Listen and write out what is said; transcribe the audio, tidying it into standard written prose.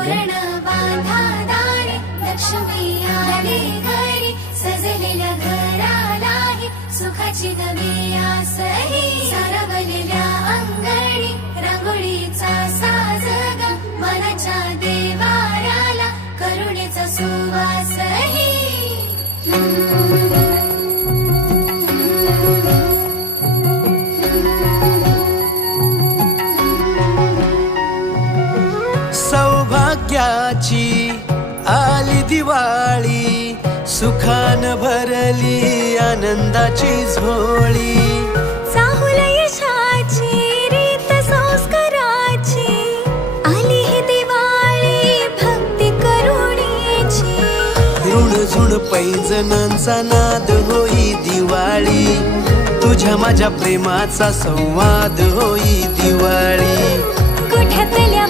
तोरण बांधा दारे लक्ष्मी आली घरी सजलेल्या घरालाही सुखाची नवी आसही सारवलेल्या अंगणी रांगोळीचा साज ग मनाच्या देवाऱ्याला करुणेचा सुवासही सौभाग्याची आली दिवाळी सुखान भरली आनंदाची झोळी चाहुल यशाची रीत संस्काराची आली ही दिवाळी भक्ती करुणेची ऋण झुण पैजणांचा नाद होई दिवाळी तुझ्या माझ्या प्रेमाचा संवाद होई दिवाळी कुठ्यातल्या